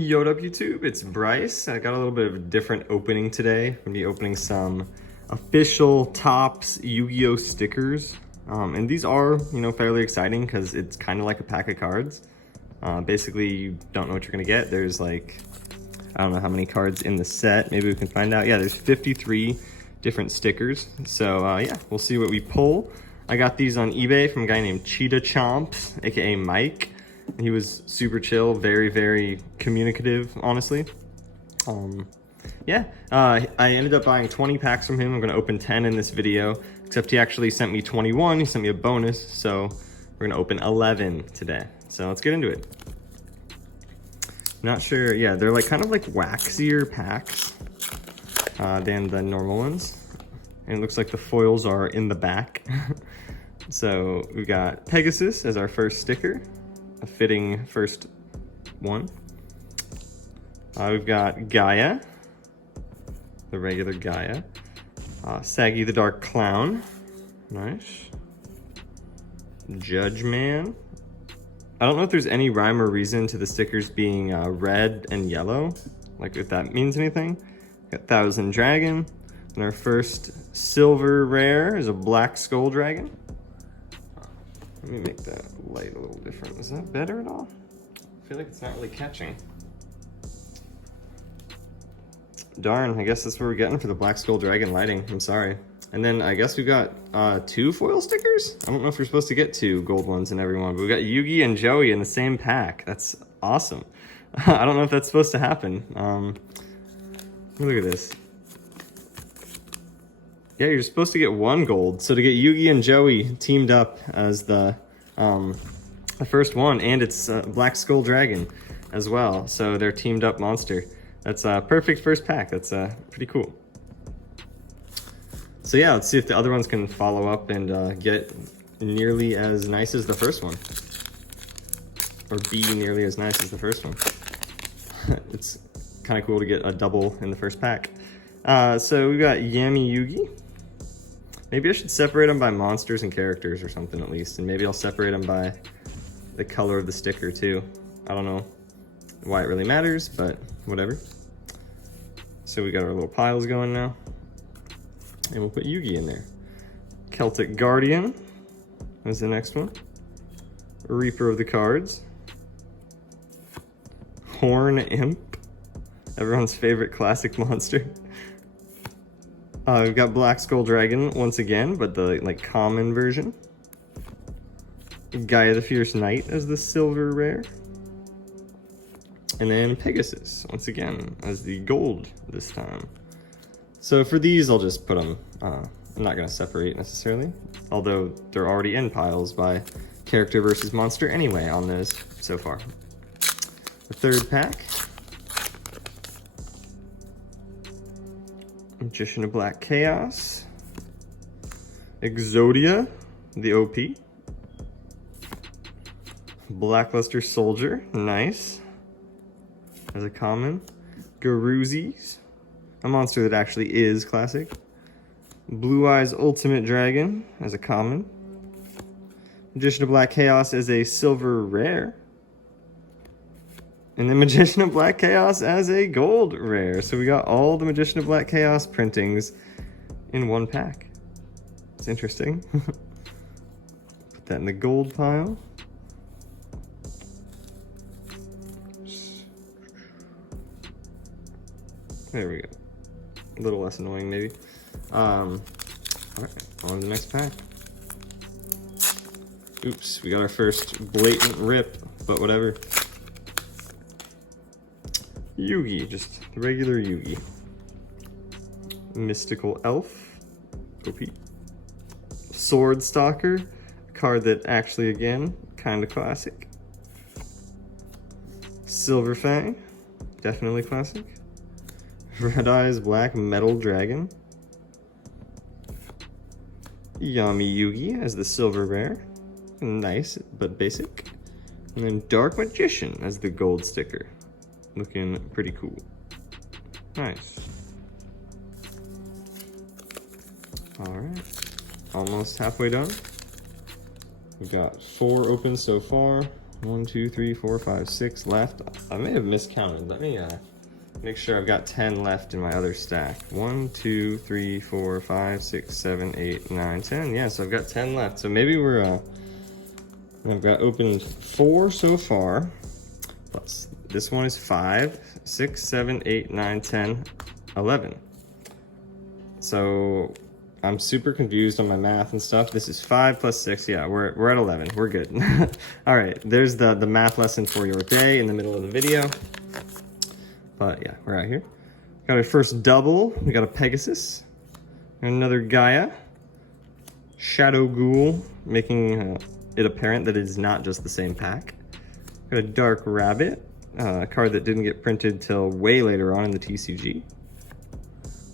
Yo, what up YouTube? It's Bryce. I got a little bit of a different opening today. I'm gonna be opening some official Topps Yu-Gi-Oh stickers. And these are, fairly exciting because it's kind of like a pack of cards. Basically, you don't know what you're gonna get. There's like, I don't know how many cards in the set. Maybe we can find out. Yeah, there's 53 different stickers. So yeah, we'll see what we pull. I got these on eBay from a guy named Cheetah Chomps, aka Mike. He was super chill, very, very communicative, honestly. I ended up buying 20 packs from him. I'm gonna open 10 in this video, except he actually sent me 21. He sent me a bonus, so we're gonna open 11 today. So let's get into it. Not sure, yeah, they're like kind of like waxier packs than the normal ones. And it looks like the foils are in the back. So we got Pegasus as our first sticker. A fitting first one. We've got Gaia, the regular Gaia. Saggy the Dark Clown, nice. Judge Man. I don't know if there's any rhyme or reason to the stickers being red and yellow, like if that means anything. Got Thousand Dragon, and our first silver rare is a Black Skull Dragon. Let me make that light a little different. Is that better at all? I feel like it's not really catching. Darn, I guess that's what we're getting for the Black Skull Dragon lighting. I'm sorry. And then I guess we got 2 foil stickers? I don't know if we're supposed to get 2 gold ones in every one, but we got Yugi and Joey in the same pack. That's awesome. I don't know if that's supposed to happen. Look at this. Yeah, you're supposed to get 1 gold. So to get Yugi and Joey teamed up as the first one, and it's Black Skull Dragon as well. So they're teamed up monster. That's a perfect first pack. That's pretty cool. So yeah, let's see if the other ones can follow up and get nearly as nice as the first one. Or be nearly as nice as the first one. It's kind of cool to get a double in the first pack. So we got Yami Yugi. Maybe I should separate them by monsters and characters or something at least. And maybe I'll separate them by the color of the sticker too. I don't know why it really matters, but whatever. So we got our little piles going now. And we'll put Yugi in there. Celtic Guardian is the next one. Reaper of the Cards. Horn Imp. Everyone's favorite classic monster. We've got Black Skull Dragon once again, but the common version. Gaia the Fierce Knight as the silver rare. And then Pegasus, once again, as the gold this time. So for these, I'll just put them, I'm not going to separate necessarily, although they're already in piles by character versus monster anyway on those so far. The third pack. Magician of Black Chaos. Exodia, the OP. Blackluster Soldier, nice. As a common. Garuzis, a monster that actually is classic. Blue Eyes Ultimate Dragon as a common. Magician of Black Chaos as a silver rare. And then Magician of Black Chaos as a gold rare. So we got all the Magician of Black Chaos printings in one pack. It's interesting. Put that in the gold pile. There we go. A little less annoying maybe. Alright, on to the next pack. Oops, we got our first blatant rip, but whatever. Yugi, just the regular Yugi. Mystical Elf, OP. Sword Stalker, a card that actually, again, kind of classic. Silver Fang, definitely classic. Red Eyes Black Metal Dragon. Yami Yugi as the silver rare. Nice, but basic. And then Dark Magician as the gold sticker. Looking pretty cool. Nice. Alright. Almost halfway done. We've got 4 open so far. 1, 2, 3, 4, 5, 6 left. I may have miscounted. Let me make sure I've got 10 left in my other stack. 1, 2, 3, 4, 5, 6, 7, 8, 9, 10. Yeah, so I've got 10 left. So maybe we're, I've got opened 4 so far. Plus, this one is 5, 6, 7, 8, 9, 10, 11. So I'm super confused on my math and stuff. This is 5 plus 6. Yeah, we're at 11. We're good. All right, there's the math lesson for your day in the middle of the video. But yeah, we're out here. Got our first double. We got a Pegasus, another Gaia, Shadow Ghoul, making it apparent that it is not just the same pack. Got a Dark Rabbit, a card that didn't get printed till way later on in the TCG.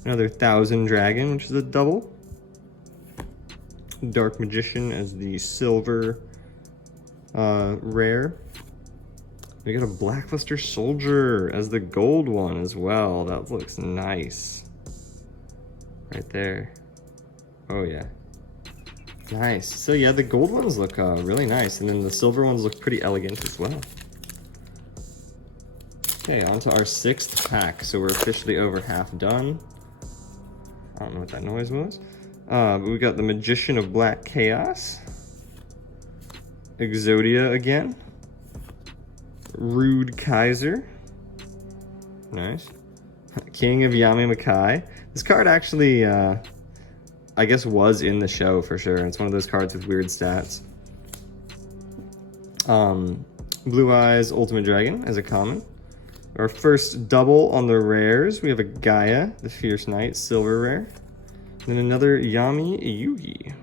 Another Thousand Dragon, which is a double. Dark Magician as the silver rare. We got a Blackluster Soldier as the gold one as well. That looks nice. Right there. Oh yeah. Nice. So yeah, the gold ones look really nice, and then the silver ones look pretty elegant as well. Okay, on to our 6th pack. So we're officially over half done. I don't know what that noise was. But we got the Magician of Black Chaos. Exodia again. Rude Kaiser. Nice. King of Yami-Makai. This card actually, I guess, was in the show for sure. It's one of those cards with weird stats. Blue Eyes Ultimate Dragon as a common. Our first double on the rares. We have a Gaia, the Fierce Knight, silver rare. Then another Yami Yugi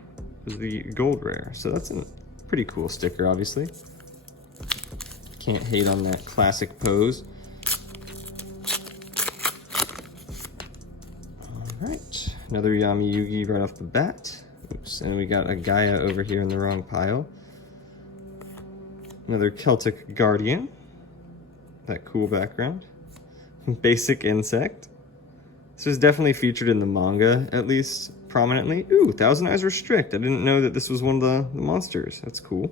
is the gold rare. So that's a pretty cool sticker, obviously. Can't hate on that classic pose. All right, another Yami Yugi right off the bat. Oops, and we got a Gaia over here in the wrong pile. Another Celtic Guardian. That cool background. Basic Insect. This was definitely featured in the manga, at least prominently. Ooh, Thousand Eyes Restrict. I didn't know that this was one of the monsters. That's cool.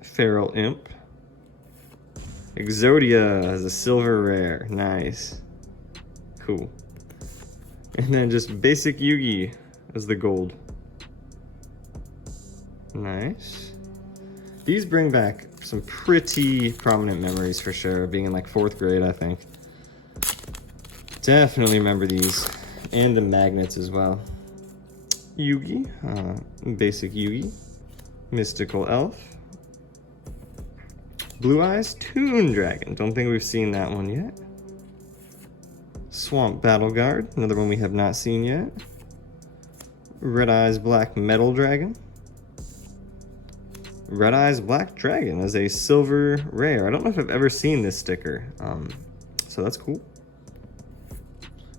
Feral Imp. Exodia as a silver rare. Nice. Cool. And then just basic Yugi as the gold. Nice. These bring back some pretty prominent memories for sure, being in like 4th grade, I think. Definitely remember these. And the magnets as well. Yugi, basic Yugi. Mystical Elf. Blue Eyes Toon Dragon. Don't think we've seen that one yet. Swamp Battle Guard, another one we have not seen yet. Red Eyes Black Metal Dragon. Red Eyes Black Dragon as a silver rare. I don't know if I've ever seen this sticker, so that's cool.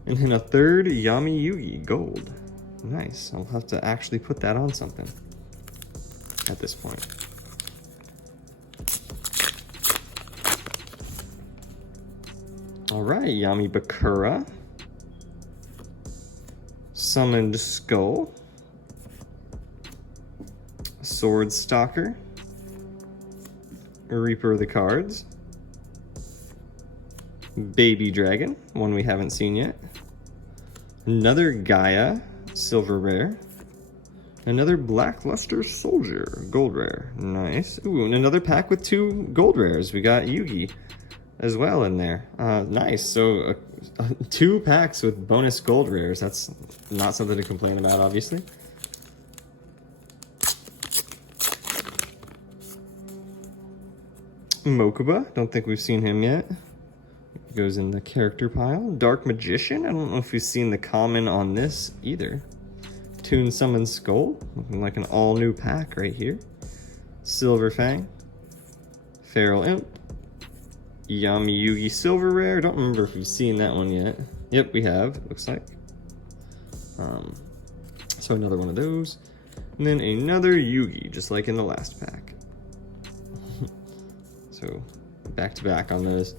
And then a 3rd Yami Yugi gold. Nice. I'll have to actually put that on something at this point. All right, Yami Bakura. Summoned Skull. Sword Stalker. Reaper of the Cards. Baby Dragon, one we haven't seen yet. Another Gaia, silver rare. Another Blackluster Soldier, gold rare. Nice. Ooh, and another pack with 2 gold rares. We got Yugi as well in there. Nice. So 2 packs with bonus gold rares. That's not something to complain about, obviously. Mokuba, don't think we've seen him yet. Goes in the character pile. Dark Magician, I don't know if we've seen the common on this either. Toon Summon Skull, looking like an all new pack right here. Silver Fang. Feral Imp. Yami Yugi silver rare, don't remember if we've seen that one yet. Yep, we have, it looks like. So another one of those. And then another Yugi, just like in the last pack. So back to back on those.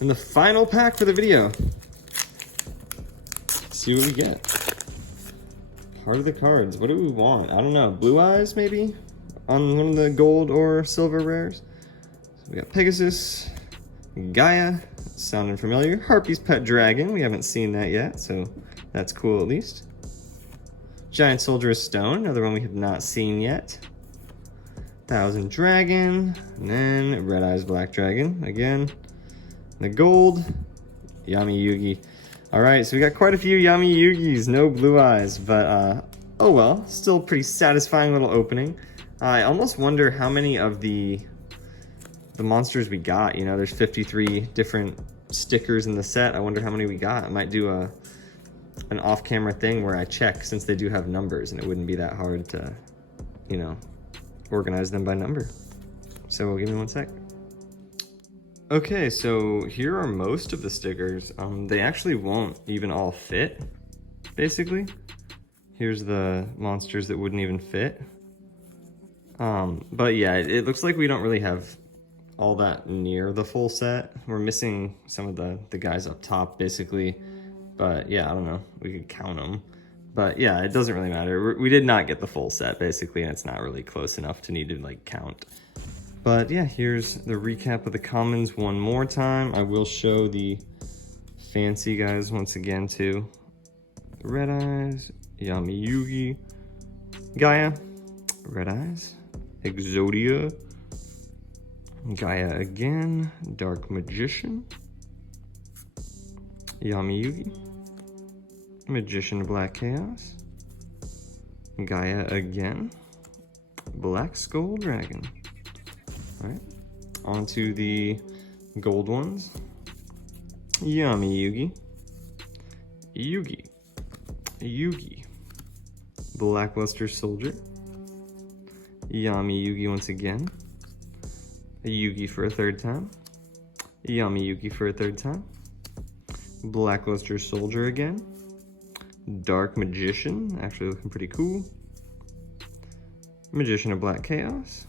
And the final pack for the video. Let's see what we get. Heart of the Cards. What do we want? I don't know. Blue Eyes, maybe? on one of the gold or silver rares. So we got Pegasus, Gaia, sounding familiar. Harpy's Pet Dragon, we haven't seen that yet, so that's cool at least. Giant Soldier of Stone, another one we have not seen yet. Thousand Dragon, and then Red Eyes Black Dragon again. The gold, Yami Yugi. All right, so we got quite a few Yami Yugis, no blue eyes, but oh well, still pretty satisfying little opening. I almost wonder how many of the monsters we got. You know, there's 53 different stickers in the set. I wonder how many we got. I might do an off-camera thing where I check, since they do have numbers, and it wouldn't be that hard to, you know, organize them by number. So give me one sec. Okay, so here are most of the stickers. They actually won't even all fit, basically. Here's the monsters that wouldn't even fit. But yeah, it looks like we don't really have all that near the full set. We're missing some of the guys up top, basically. But yeah, I don't know, we could count them. But yeah, it doesn't really matter. We did not get the full set, basically, and it's not really close enough to need to like count. But yeah, here's the recap of the commons one more time. I will show the fancy guys once again too. Red Eyes, Yami Yugi, Gaia, Red Eyes, Exodia, Gaia again, Dark Magician, Yami Yugi, Magician of Black Chaos, Gaia again, Black Skull Dragon. All right, on to the gold ones. Yami Yugi, Yugi, Yugi, Blackluster Soldier, Yami Yugi once again, Yugi for a third time, Yami Yugi for a third time, Blackluster Soldier again, Dark Magician, actually looking pretty cool, Magician of Black Chaos,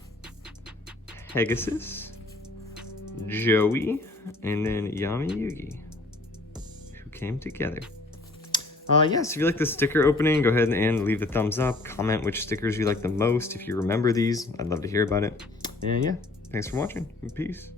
Pegasus, Joey, and then Yami Yugi, who came together. Yes, if you like this sticker opening, go ahead and leave a thumbs up. Comment which stickers you like the most. If you remember these, I'd love to hear about it. And yeah, thanks for watching. Peace.